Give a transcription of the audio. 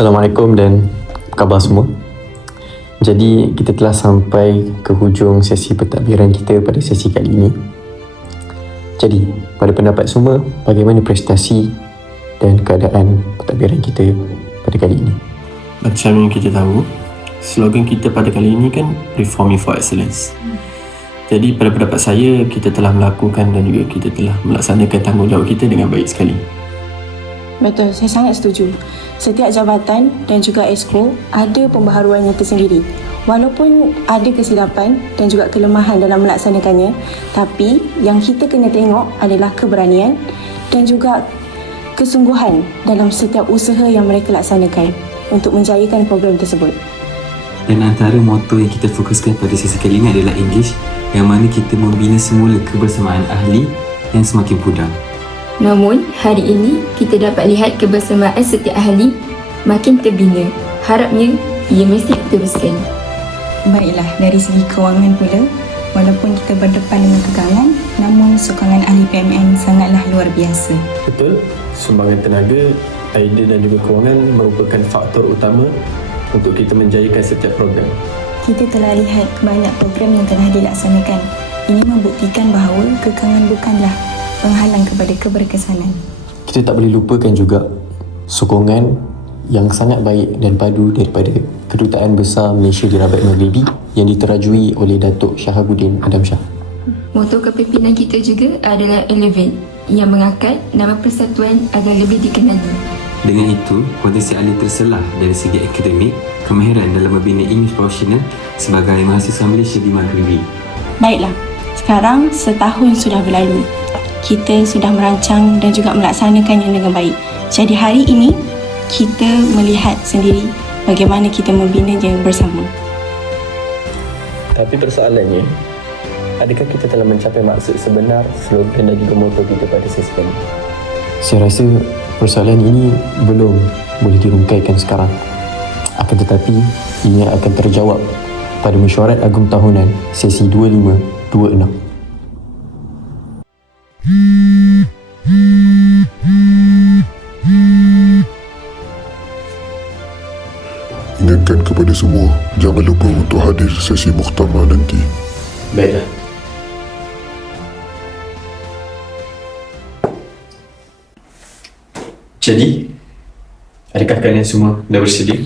Assalamualaikum dan apa khabar semua. Jadi kita telah sampai ke hujung sesi pentadbiran kita pada sesi kali ini. Jadi pada pendapat semua, bagaimana prestasi dan keadaan pentadbiran kita pada kali ini? Macam yang kita tahu, slogan kita pada kali ini kan Reforming for Excellence. Jadi pada pendapat saya, kita telah melakukan dan juga kita telah melaksanakan tanggungjawab kita dengan baik sekali. Betul, saya sangat setuju. Setiap jabatan dan juga exco ada pembaharuannya tersendiri. Walaupun ada kesilapan dan juga kelemahan dalam melaksanakannya, tapi yang kita kena tengok adalah keberanian dan juga kesungguhan dalam setiap usaha yang mereka laksanakan untuk menjayakan program tersebut. Dan antara moto yang kita fokuskan pada sesi kali ini adalah Engage, yang mana kita membina semula kebersamaan ahli yang semakin pudar. Namun, hari ini kita dapat lihat kebersamaan setiap ahli makin terbina. Harapnya, ia mesti diteruskan. Baiklah, dari segi kewangan pula, walaupun kita berdepan dengan kekangan, namun sokongan ahli PMN sangatlah luar biasa. Betul, sumbangan tenaga, idea dan juga kewangan merupakan faktor utama untuk kita menjayakan setiap program. Kita telah lihat banyak program yang telah dilaksanakan. Ini membuktikan bahawa kekangan bukanlah penghalang kepada keberkesanan. Kita tak boleh lupakan juga sokongan yang sangat baik dan padu daripada Kedutaan Besar Malaysia di Rabat Maghribi yang diterajui oleh Datuk Syahabuddin Adam Shah. Moto kepimpinan kita juga adalah Elevate, yang mengangkat nama persatuan agar lebih dikenali. Dengan itu, potensi ahli terselah dari segi akademik, kemahiran dalam membina imej profesional sebagai mahasiswa Malaysia di Maghribi. Baiklah, sekarang setahun sudah berlalu. Kita sudah merancang dan juga melaksanakannya dengan baik. Jadi hari ini, kita melihat sendiri bagaimana kita membinanya bersama. Tapi persoalannya, adakah kita telah mencapai maksud sebenar, slogan dan juga moto kita pada sesi kali? Saya rasa persoalan ini belum boleh dirungkaikan sekarang. Akan tetapi, ia akan terjawab pada mesyuarat agung tahunan sesi 25-26. Ingatkan kepada semua, jangan lupa untuk hadir sesi muktamar nanti. Baiklah. Jadi, adakah kalian semua dah bersedia?